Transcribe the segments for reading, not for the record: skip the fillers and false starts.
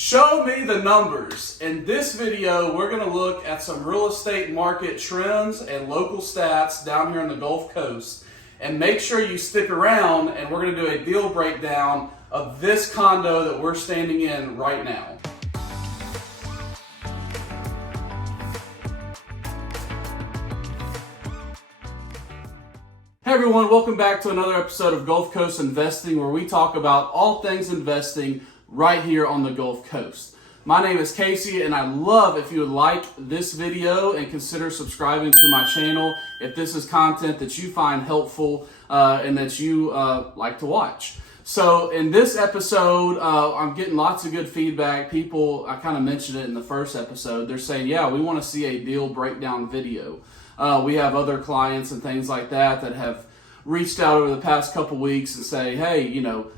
Show me the numbers. In this video, we're going to look at some real estate market trends and local stats down here on the Gulf Coast. And make sure you stick around, and we're going to do a deal breakdown of this condo that we're standing in right now. Hey everyone, welcome back to another episode of Gulf Coast Investing, where we talk about all things investing right here on the Gulf Coast. My name is Casey, and I love if you would like this video and consider subscribing to my channel if this is content that you find helpful and that you like to watch. So in this episode, I'm getting lots of good feedback. People, I kind of mentioned it in the first episode, they're saying, yeah, we want to see a deal breakdown video. We have other clients and things like that that have reached out over the past couple weeks and say, hey, you know,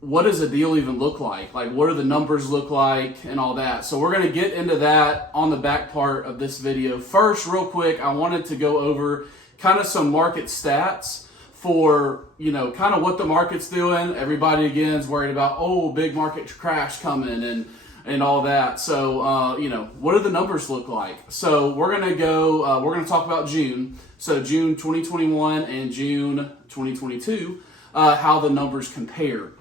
what does a deal even look like? Like, what do the numbers look like and all that? So we're going to get into that on the back part of this video. First, real quick, I wanted to go over kind of some market stats for, you know, kind of what the market's doing. Everybody, again, is worried about, oh, big market crash coming and all that. So, you know, what do the numbers look like? So we're going to talk about June. So June 2021 and June 2022, how the numbers compare.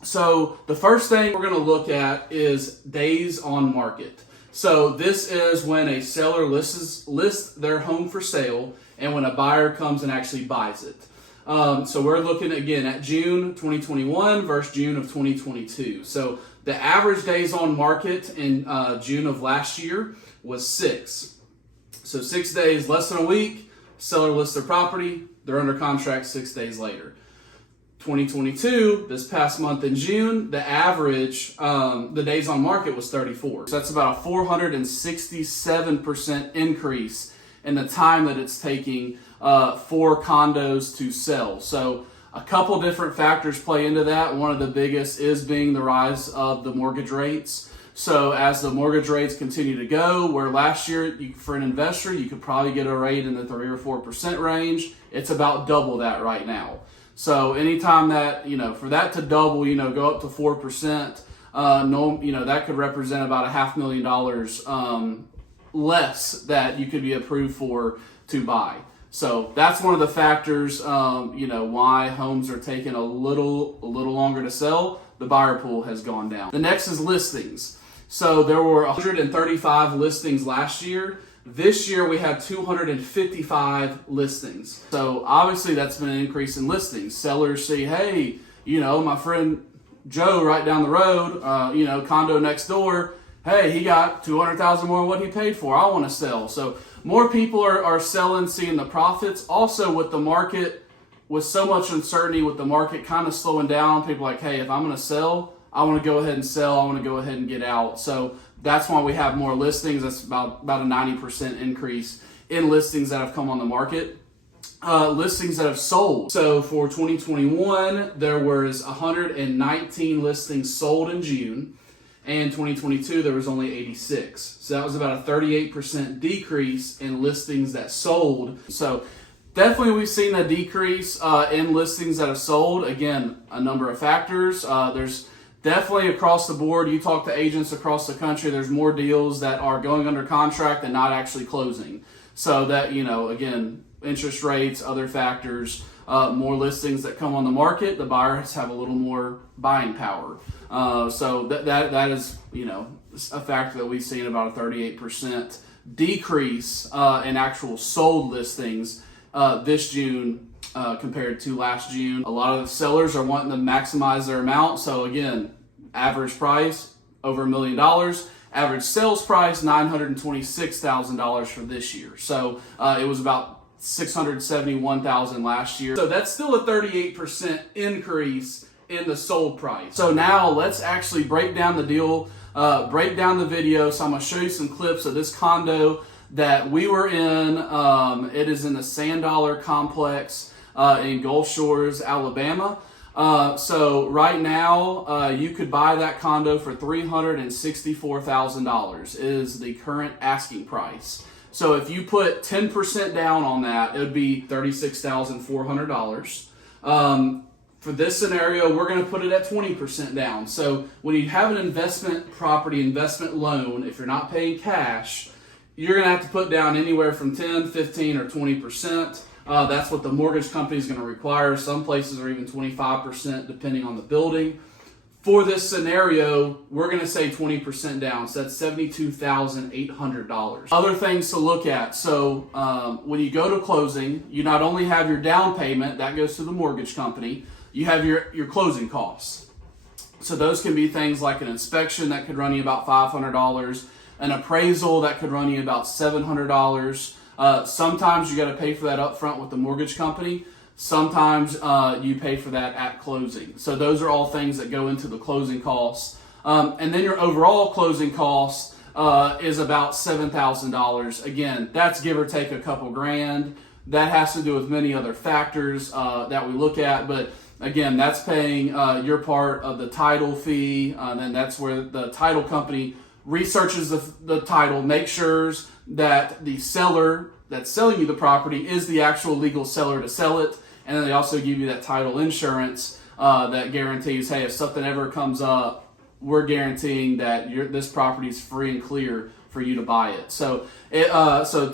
So the first thing we're going to look at is days on market. So this is when a seller lists their home for sale and when a buyer comes and actually buys it. So we're looking again at June 2021 versus June of 2022. So the average days on market in June of last year was 6. So 6 days, less than a week, seller lists their property, they're under contract 6 days later. 2022, this past month in June, the average, the days on market was 34. So that's about a 467% increase in the time that it's taking for condos to sell. So a couple different factors play into that. One of the biggest is being the rise of the mortgage rates. So as the mortgage rates continue to go, where last year for an investor, you could probably get a rate in the 3 or 4% range, it's about double that right now. So anytime that, you know, for that to double, you know, go up to 4%, you know, that could represent about $500,000 less that you could be approved for to buy. So that's one of the factors, you know, why homes are taking a little longer to sell. The buyer pool has gone down. The next is listings. So there were 135 listings last year. This year we had 255 listings. So obviously that's been an increase in listings. Sellers see, hey, you know, my friend Joe right down the road, you know, condo next door, hey, he got $200,000 more than what he paid for. I want to sell. So more people are selling, seeing the profits. Also with the market, with so much uncertainty, with the market kind of slowing down, people are like, hey, if I'm going to sell, I want to go ahead and sell. I want to go ahead and get out. So that's why we have more listings. That's about a 90% increase in listings that have come on the market. Listings that have sold. So for 2021, there was 119 listings sold in June. And 2022, there was only 86. So that was about a 38% decrease in listings that sold. So definitely we've seen a decrease in listings that have sold. Again, a number of factors. There's definitely across the board, you talk to agents across the country, there's more deals that are going under contract and not actually closing. So that, you know, again, interest rates, other factors, more listings that come on the market, the buyers have a little more buying power. So that is, you know, a factor that we've seen about a 38% decrease in actual sold listings this June compared to last June. A lot of the sellers are wanting to maximize their amount. So again, average price over $1 million, average sales price $926,000 for this year. So it was about $671,000 last year. So that's still a 38% increase in the sold price. So now let's actually break down the deal, break down the video. So I'm going to show you some clips of this condo that we were in. It is in the Sand Dollar complex in Gulf Shores, Alabama. So right now, you could buy that condo for $364,000 is the current asking price. So if you put 10% down on that, it would be $36,400. For this scenario, we're going to put it at 20% down. So when you have an investment property, investment loan, if you're not paying cash, you're going to have to put down anywhere from 10, 15, or 20%. That's what the mortgage company is going to require. Some places are even 25% depending on the building. For this scenario, we're going to say 20% down. So that's $72,800. Other things to look at. So when you go to closing, you not only have your down payment, that goes to the mortgage company, you have your closing costs. So those can be things like an inspection that could run you about $500, an appraisal that could run you about $700. Sometimes you got to pay for that up front with the mortgage company. Sometimes you pay for that at closing. So those are all things that go into the closing costs. And then your overall closing cost is about $7,000. Again, that's give or take a couple grand. That has to do with many other factors that we look at. But again, that's paying your part of the title fee. Then that's where the title company researches the title, makes sure that the seller that's selling you the property is the actual legal seller to sell it. And then they also give you that title insurance that guarantees, hey, if something ever comes up, we're guaranteeing that this property is free and clear for you to buy it. So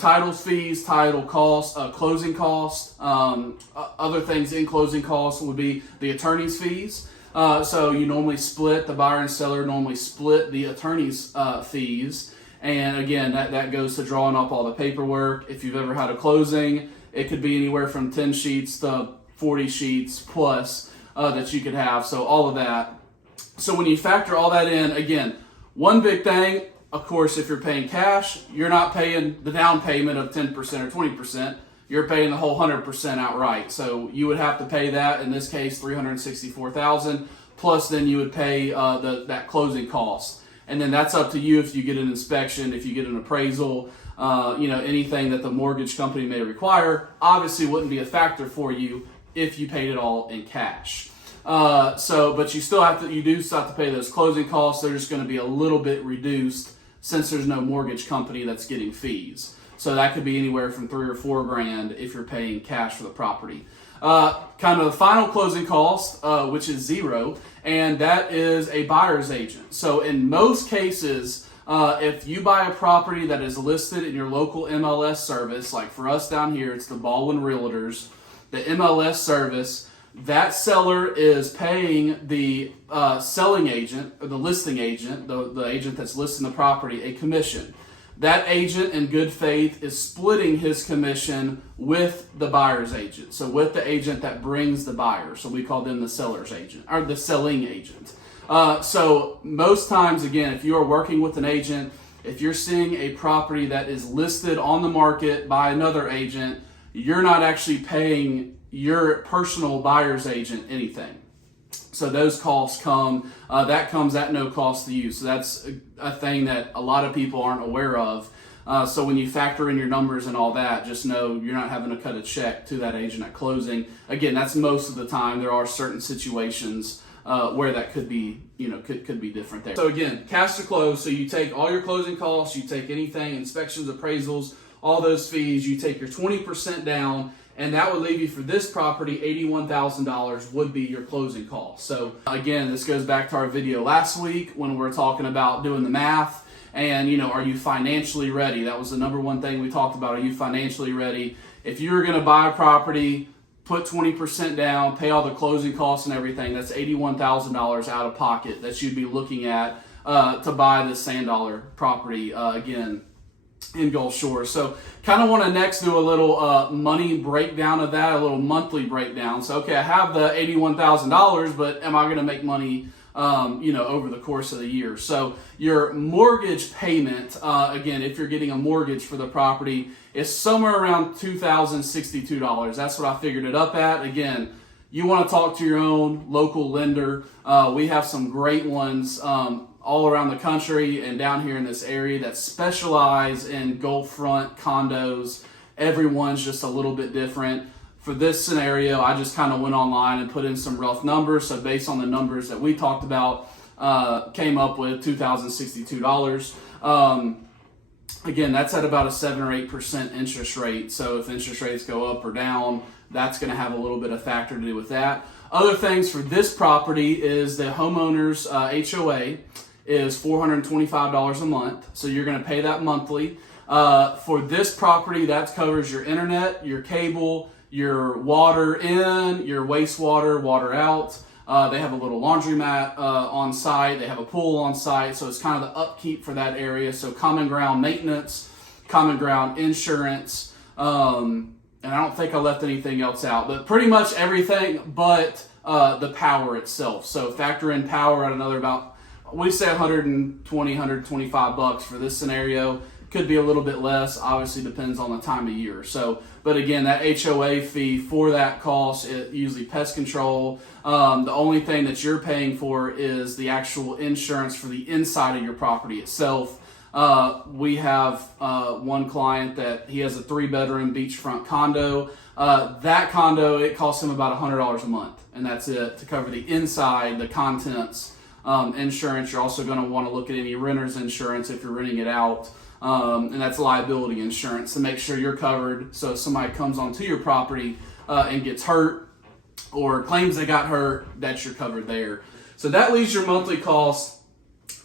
title fees, title costs, closing costs, other things in closing costs would be the attorney's fees. So you normally split, the buyer and seller normally split the attorney's fees. And again, that goes to drawing up all the paperwork. If you've ever had a closing, it could be anywhere from 10 sheets to 40 sheets plus that you could have. So all of that. So when you factor all that in, again, one big thing, of course, if you're paying cash, you're not paying the down payment of 10% or 20%. You're paying the whole 100% outright. So you would have to pay that, in this case, $364,000, plus then you would pay that closing cost. And then that's up to you if you get an inspection, if you get an appraisal, anything that the mortgage company may require, obviously wouldn't be a factor for you if you paid it all in cash. But you do still have to pay those closing costs. They're just going to be a little bit reduced since there's no mortgage company that's getting fees. So that could be anywhere from $3 or $4 grand if you're paying cash for the property. Kind of the final closing cost, which is zero, and that is a buyer's agent. So in most cases, if you buy a property that is listed in your local MLS service, like for us down here, it's the Baldwin Realtors, the MLS service, that seller is paying the selling agent, or the listing agent, the agent that's listing the property, a commission. That agent, in good faith, is splitting his commission with the buyer's agent. So with the agent that brings the buyer. So we call them the seller's agent, or the selling agent. So most times, again, if you are working with an agent, if you're seeing a property that is listed on the market by another agent, you're not actually paying your personal buyer's agent anything. So those costs that comes at no cost to you. So that's a thing that a lot of people aren't aware of. So when you factor in your numbers and all that, just know you're not having to cut a check to that agent at closing. Again, that's most of the time. There are certain situations where that could be, could be different there. So again, cash to close. So you take all your closing costs, you take anything, inspections, appraisals, all those fees, you take your 20% down, and that would leave you for this property, $81,000 would be your closing cost. So again, this goes back to our video last week when we were talking about doing the math and, are you financially ready? That was the number one thing we talked about. Are you financially ready? If you're going to buy a property, put 20% down, pay all the closing costs and everything, that's $81,000 out of pocket that you'd be looking at to buy this sand dollar property again in Gulf Shores. So kind of want to next do a little money breakdown of that, a little monthly breakdown. So, okay, I have the $81,000, but am I going to make money, over the course of the year? So your mortgage payment, again, if you're getting a mortgage for the property, is somewhere around $2,062. That's what I figured it up at. Again, you want to talk to your own local lender. We have some great ones all around the country and down here in this area that specialize in Gulf front condos. Everyone's just a little bit different. For this scenario, I just kind of went online and put in some rough numbers. So based on the numbers that we talked about, came up with $2,062. Again, that's at about a 7 or 8% interest rate. So if interest rates go up or down, that's going to have a little bit of factor to do with that. Other things for this property is the homeowner's HOA is $425 a month. So you're going to pay that monthly. For this property, that covers your internet, your cable, your water in, your wastewater, water out. They have a little laundromat on site. They have a pool on site. So it's kind of the upkeep for that area. So common ground maintenance, common ground insurance. And I don't think I left anything else out, but pretty much everything but the power itself. So factor in power at another about, we say 120, 125 bucks for this scenario. Could be a little bit less, obviously depends on the time of year. So, but again, that HOA fee for that cost, it usually pest control. The only thing that you're paying for is the actual insurance for the inside of your property itself. We have one client that he has a 3-bedroom beachfront condo. That condo, it costs him about $100 a month, and that's it to cover the inside, the contents, insurance. You're also going to want to look at any renter's insurance if you're renting it out. And that's liability insurance to make sure you're covered. So if somebody comes onto your property and gets hurt or claims they got hurt, that you're covered there. So that leaves your monthly cost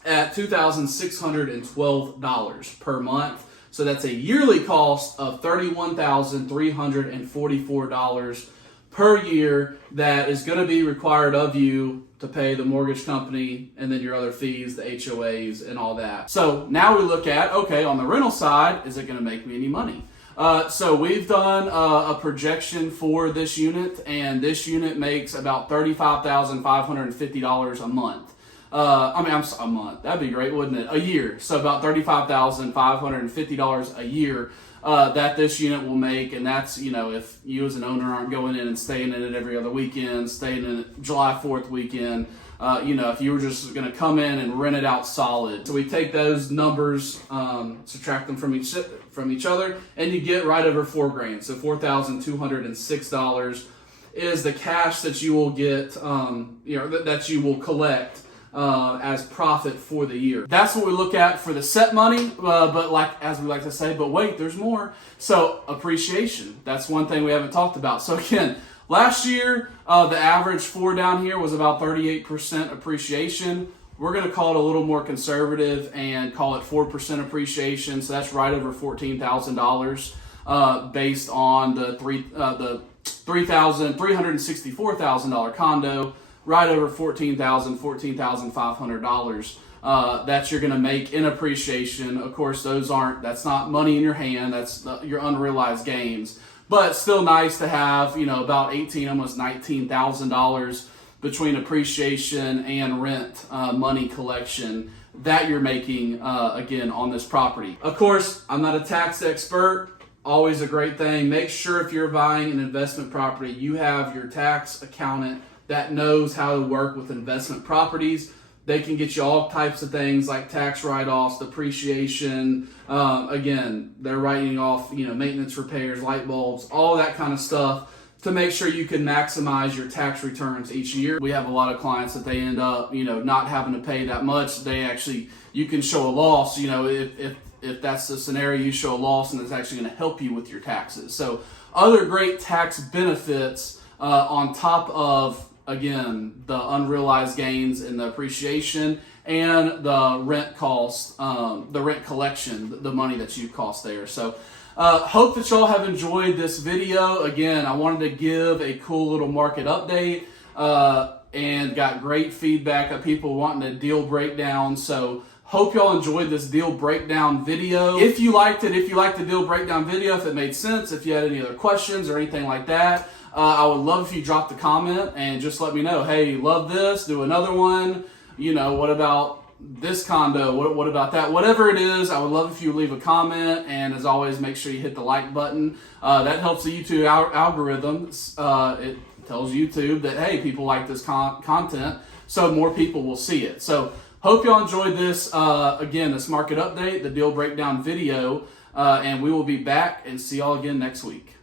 at $2,612 per month. So that's a yearly cost of $31,344 per year that is going to be required of you to pay the mortgage company and then your other fees, the HOAs and all that. So now we look at, okay, on the rental side, is it going to make me any money? So we've done a projection for this unit, and this unit makes about $35,550 a month. A month. That'd be great, wouldn't it? A year. So about $35,550 a year that this unit will make. And that's, if you as an owner aren't going in and staying in it every other weekend, staying in it July 4th weekend, if you were just going to come in and rent it out solid. So we take those numbers, subtract them from each other, and you get right over $4,000. So $4,206 is the cash that you will get, that you will collect as profit for the year. That's what we look at for the set money, but as we like to say, but wait, there's more. So appreciation, that's one thing we haven't talked about. So again, last year, the average for down here was about 38% appreciation. We're going to call it a little more conservative and call it 4% appreciation. So that's right over $14,000 based on the $364,000 condo. Right over $14,500 that you're going to make in appreciation. Of course, that's not money in your hand. That's your unrealized gains. But still nice to have, about almost $19,000 between appreciation and rent money collection that you're making, again, on this property. Of course, I'm not a tax expert. Always a great thing. Make sure if you're buying an investment property, you have your tax accountant that knows how to work with investment properties. They can get you all types of things like tax write-offs, depreciation. Again, they're writing off, maintenance repairs, light bulbs, all that kind of stuff to make sure you can maximize your tax returns each year. We have a lot of clients that they end up, not having to pay that much. You can show a loss, if that's the scenario, you show a loss and it's actually going to help you with your taxes. So other great tax benefits on top of, again, the unrealized gains and the appreciation and the rent cost, the rent collection, the money that you cost there. So hope that y'all have enjoyed this video. Again, I wanted to give a cool little market update and got great feedback of people wanting a deal breakdown. So hope y'all enjoyed this deal breakdown video. If you liked it, if you liked the deal breakdown video, if it made sense, if you had any other questions or anything like that, I would love if you dropped a comment and just let me know, hey, love this, do another one. What about this condo? What about that? Whatever it is, I would love if you leave a comment. And as always, make sure you hit the like button. That helps the YouTube algorithm. It tells YouTube that, hey, people like this content, so more people will see it. So hope y'all enjoyed this, again, this market update, the deal breakdown video, and we will be back and see y'all again next week.